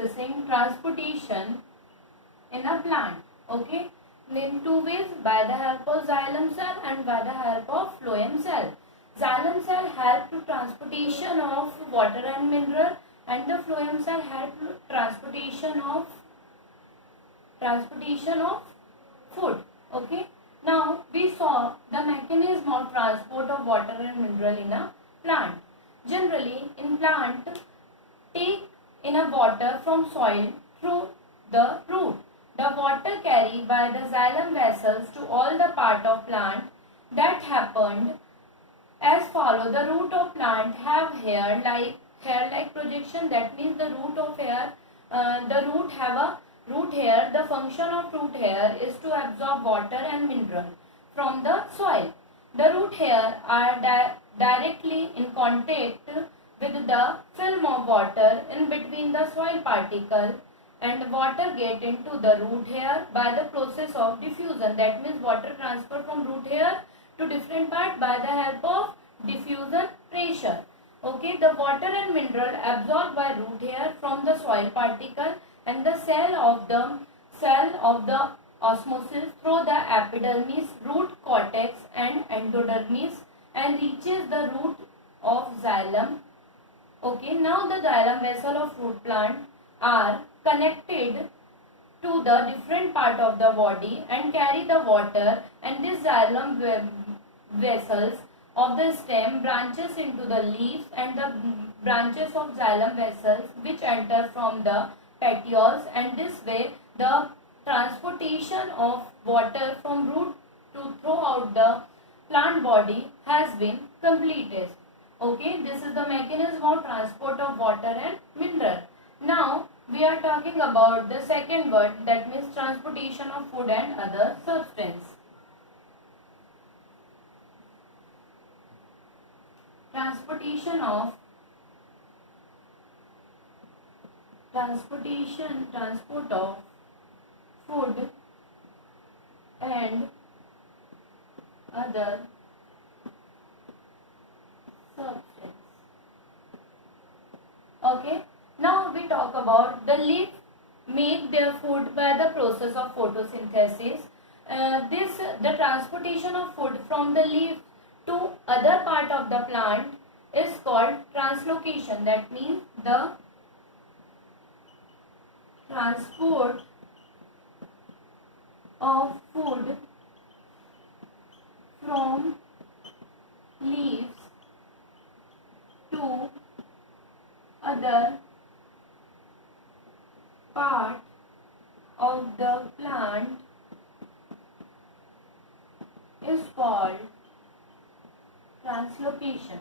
discussing transportation in a plant. Okay, in two ways, by the help of xylem cell and by the help of phloem cell. Xylem cell help to transportation of water and mineral, and the phloem cell help to transportation of food. Okay, now we saw the mechanism of transport of water and mineral in a plant. Generally, in plant, take in a water from soil through the root. The water carried by the xylem vessels to all the part of plant. That happened as follow. The root of plant have hair like projection. That means the root of hair, the root have a root hair. The function of root hair is to absorb water and mineral from the soil. The root hair are directly in contact with the film of water in between the soil particle, and water get into the root hair by the process of diffusion. That means water transfer from root hair to different part by the help of diffusion pressure. Okay, the water and mineral absorbed by root hair from the soil particle and the cell of the osmosis through the epidermis, root cortex and endodermis, and reaches the root of xylem. Okay, now the xylem vessel of fruit plant are connected to the different part of the body and carry the water, and this xylem vessels of the stem branches into the leaves, and the branches of xylem vessels which enter from the petioles, and this way the transportation of water from root to throughout the plant body has been completed. Okay, this is the mechanism of transport of water and mineral. Now we are talking about the second word, that means transportation of food and other substance. Transportation of food and other substance. Okay, now we talk about the leaf make their food by the process of photosynthesis. The transportation of food from the leaf to other part of the plant is called translocation. That means the transport of food from leaves to other part of the plant is called translocation.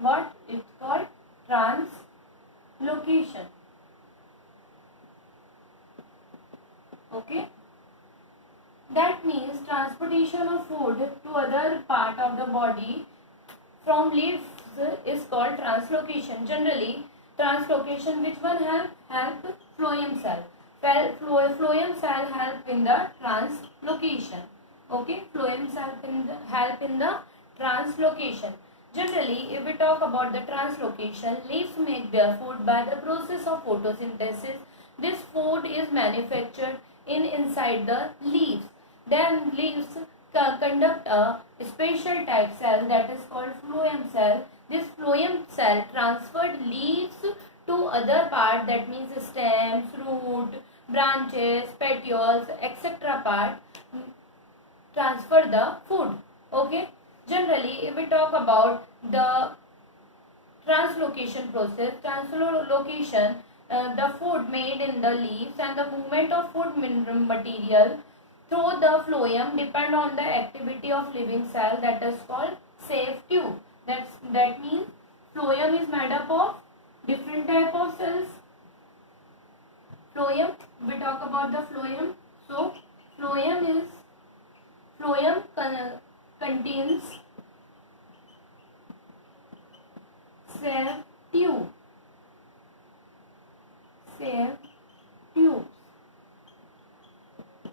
What it's called? Translocation. Okay, that means transportation of food to other part of the body from leaves is called translocation. Generally, translocation which one help phloem cell. Phloem cell help in the translocation. Okay, phloem cell help in the translocation. Generally, if we talk about the translocation, leaves make their food by the process of photosynthesis. This food is manufactured inside the leaves. Then leaves conduct a special type cell that is called phloem cell. This phloem cell transferred leaves to other part, that means stems, root, branches, petioles, etc. part, transfer the food. Okay, generally if we talk about the translocation process, the food made in the leaves and the movement of food material through the phloem depend on the activity of living cell that is called safe tube. That means phloem is made up of different type of cells. Phloem, we talk about the phloem. So phloem contains cell tube.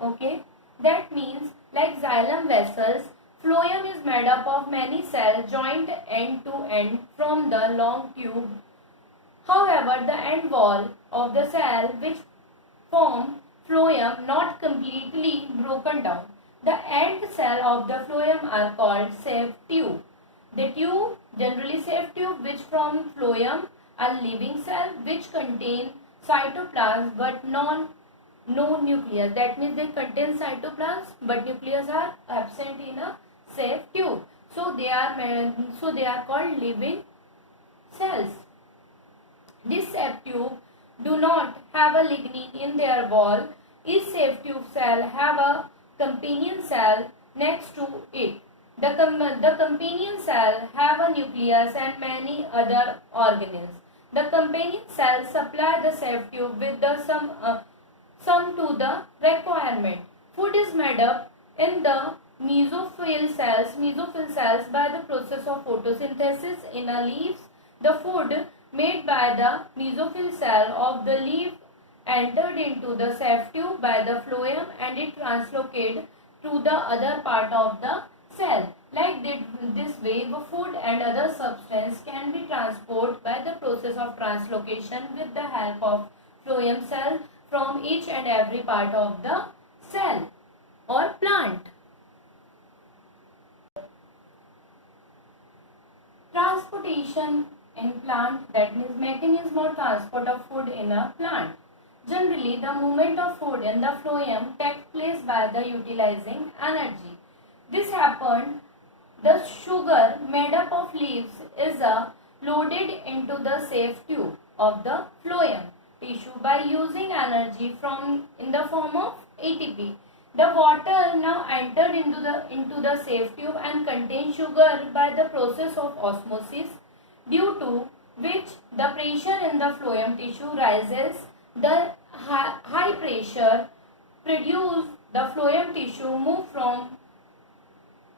Okay, that means like xylem vessels, phloem is made up of many cells joined end to end from the long tube However, the end wall of the cell which form phloem not completely broken down. The end cell of the phloem are called Save tube. The tube, generally Save tube, which from phloem are living cell which contain cytoplasm but no nucleus. That means they contain cytoplasm but nucleus are absent in a Save tube. So they are called living cells. This Save tube do not have a lignin in their wall. Each Save tube cell have a companion cell next to it. The companion cell have a nucleus and many other organelles. The companion cell supply the Save tube with the sum to the requirement. Food is made up in the mesophyll cells by the process of photosynthesis in a leaves. The food made by the mesophyll cell of the leaf entered into the Save tube by the phloem and it translocated to the other part of the cell. Like this way, the food and other substance can be transported by the process of translocation with the help of phloem cell from each and every part of the cell or plant. Transportation in plant, that means mechanism or transport of food in a plant. Generally, the movement of food in the phloem takes place by the utilizing energy. This happened, the sugar made up of leaves is loaded into the Save tube of the phloem tissue by using energy in the form of ATP. The water now entered into the Save tube and contains sugar by the process of osmosis, due to which the pressure in the phloem tissue rises. The high pressure produce the phloem tissue move from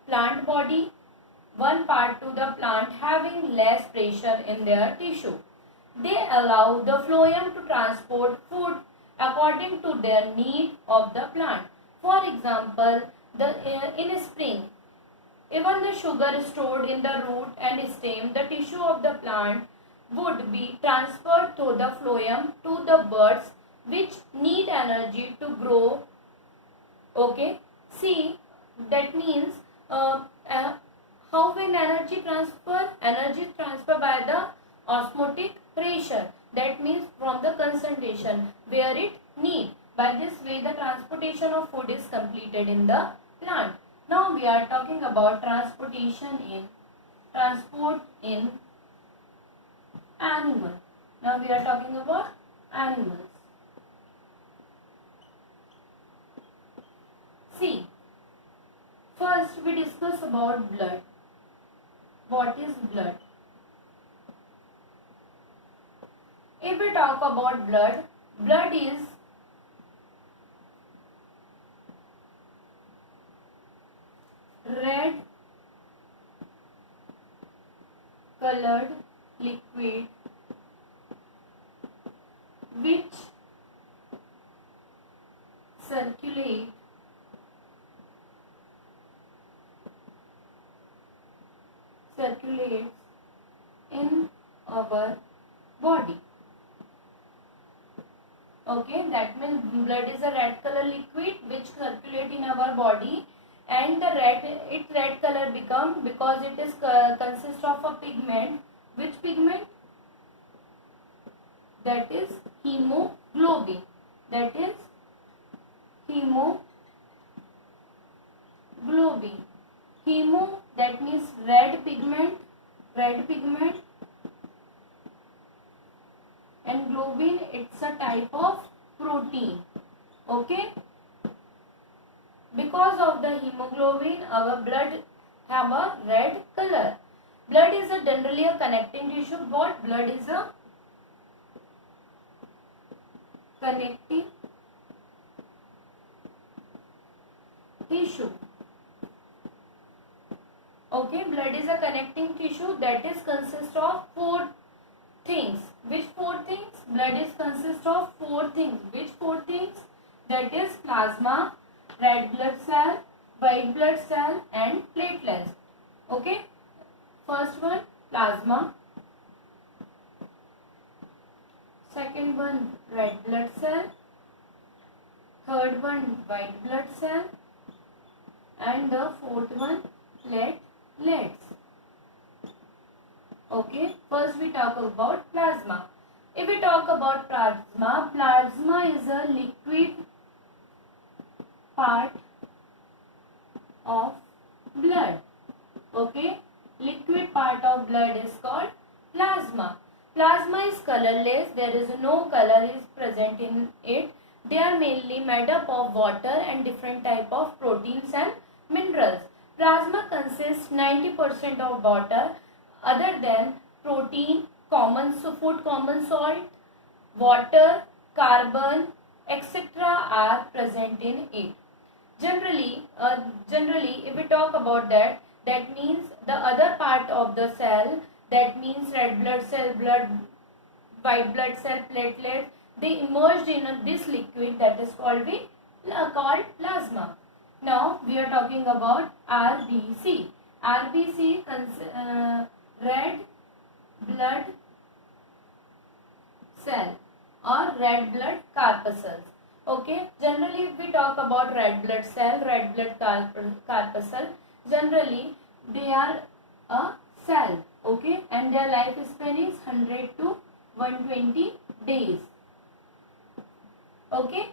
plant body one part to the plant having less pressure in their tissue. They allow the phloem to transport food according to their need of the plant. For example, in spring, even the sugar stored in the root and stem, the tissue of the plant would be transferred through the phloem to the buds which need energy to grow. Okay, see, that means how will energy transfer? Energy transfer by the osmotic pressure. That means from the concentration where it need. By this way, the transportation of food is completed in the plant. Now we are talking about transport in animal. Now we are talking about animals. See, first we discuss about blood. What is blood? If we talk about blood, blood is red colored liquid which circulates in our body. Okay, that means blood is a red color liquid which circulate in our body, and its red color become because it is consists of a pigment. Which pigment? That is hemoglobin. That is hemoglobin. Hemo, that means red pigment, and globin, it's a type of protein. Okay, because of the hemoglobin our blood have a red color. Blood is generally a connecting tissue. What? Blood is a connecting tissue. Okay, blood is a connecting tissue that is consist of 4 things. Which 4 things? Blood is consist of 4 things. Which 4 things? That is plasma, red blood cell, white blood cell and platelets. Okay, first one, plasma. second one red blood cell, third one white blood cell, and the fourth one platelets. Okay, first we talk about plasma. If we talk about plasma, plasma is a liquid part of blood. Okay, liquid part of blood is called plasma. Plasma is colorless. There is no color is present in it. They are mainly made up of water and different type of proteins and minerals. Plasma consists 90% of water, other than protein, food common salt, water, carbon, etc. are present in it. Generally, if we talk about that, that means the other part of the cell, that means red blood cell, white blood cell, platelet, they emerged in this liquid that is called plasma. Now we are talking about RBC. RBC red blood cell or red blood corpuscles. Okay, generally if we talk about red blood cell, red blood corpuscle, generally they are a cell, okay, and their lifespan is 100 to 120 days. Okay,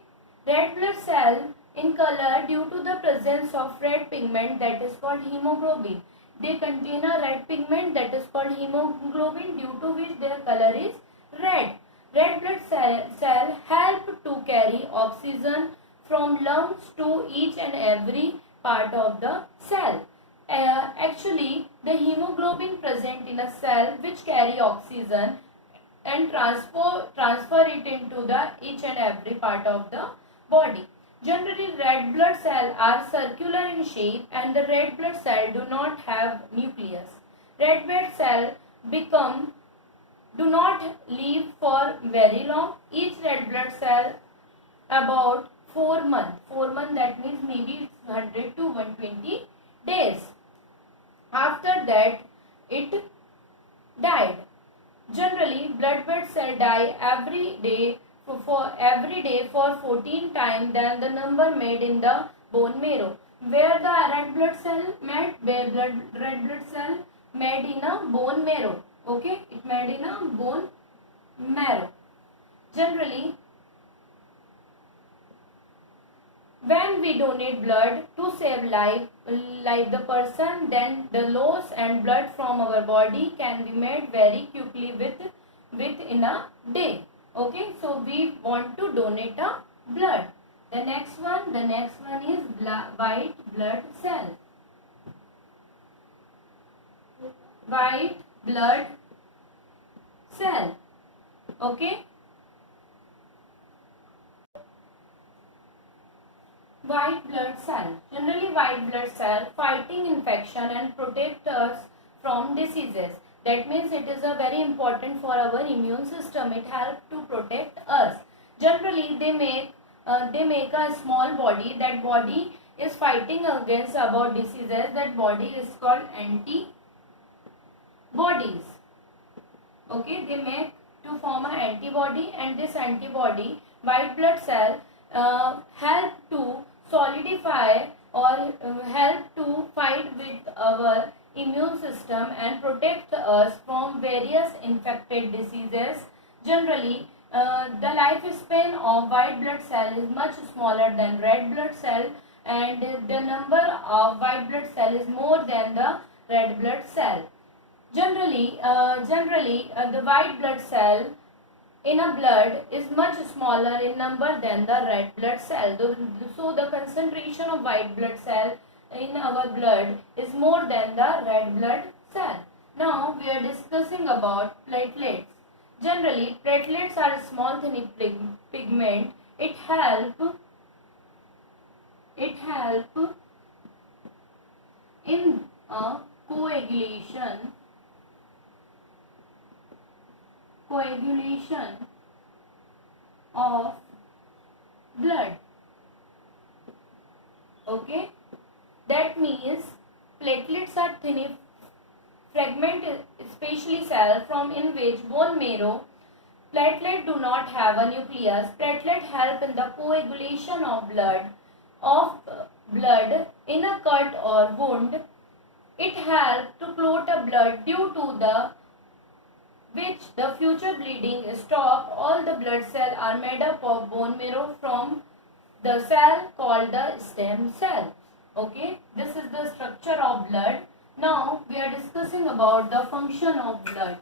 red blood cell in color due to the presence of red pigment that is called hemoglobin. They contain a red pigment that is called hemoglobin, due to which their color is red. Red blood cell help to carry oxygen from lungs to each and every part of the cell. Actually, the hemoglobin present in a cell which carry oxygen and transfer it into the each and every part of the body. Generally, red blood cells are circular in shape and the red blood cell do not have nucleus. Red blood cell do not live for very long. Each red blood cell about 4 months. 4 months, that means maybe 100 to 120 days. After that, it died. Generally, blood cell die every day for 14 times than the number made in the bone marrow. Where the red blood cell made, red blood cell made in a bone marrow. Okay, it made in a bone marrow. Generally, when we donate blood to save life the person, then the loss and blood from our body can be made very quickly within a day. Okay, so we want to donate a blood. The next one is white blood cell. White blood cell. Okay, white blood cell. Generally, white blood cell fighting infection and protect us from diseases. That means it is a very important for our immune system. It helps to protect us. Generally, they make a small body. That body is fighting against about diseases. That body is called antibodies. Okay, they make to form an antibody, and this antibody, white blood cell, help to solidify or help to fight with our immune system and protect us from various infected diseases. Generally, the lifespan of white blood cell is much smaller than red blood cell, and the number of white blood cell is more than the red blood cell. Generally, the white blood cell in a blood is much smaller in number than the red blood cell. So the concentration of white blood cell in our blood is more than the red blood cell. Now we are discussing about platelets. Generally, platelets are small thin pigment. It help in a coagulation of blood. Okay, that means platelets are thin fragment, especially cell from in which bone marrow Platelet do not have a nucleus. Platelet help in the coagulation of blood in a cut or wound. It helps to clot a blood due to the which the future bleeding stop. All the blood cells are made up of bone marrow from the cell called the stem cell. Okay, this is the structure of blood. Now we are discussing about the function of blood.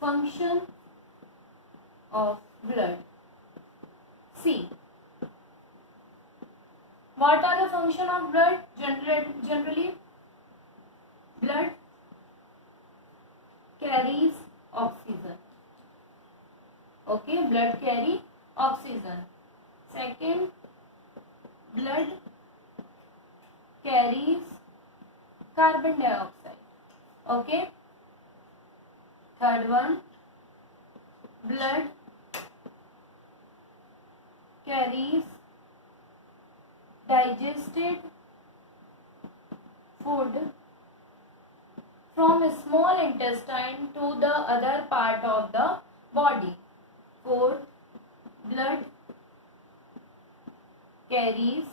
Function of blood. See, what are the function of blood? Generally, blood carries oxygen. Okay, blood carry oxygen. Second, blood carries carbon dioxide. Okay. Third one, blood carries digested food from small intestine to the other part of the body. Fourth, blood carries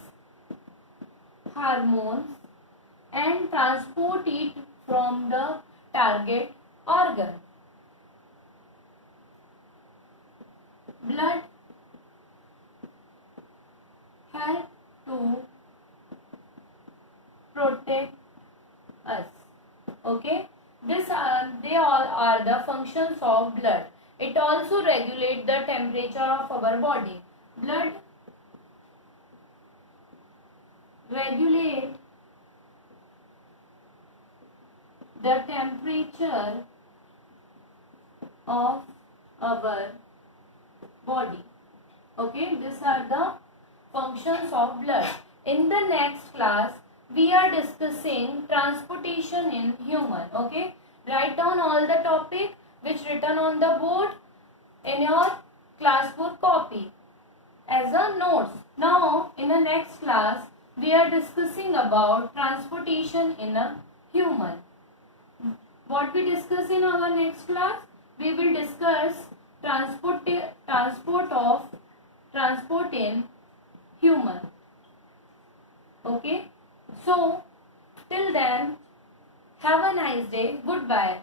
hormones and transport it from the target organ. Blood help to protect us. Okay, they all are the functions of blood. It also regulates the temperature of our body. Blood regulate the temperature of our body. Okay, these are the functions of blood. In the next class, we are discussing transportation in human. Okay, write down all the topic which written on the board in your classbook copy as a notes. Now, in the next class, we are discussing about transportation in a human. What we discuss in our next class? We will discuss transport in human. Okay, so till then, have a nice day. Goodbye.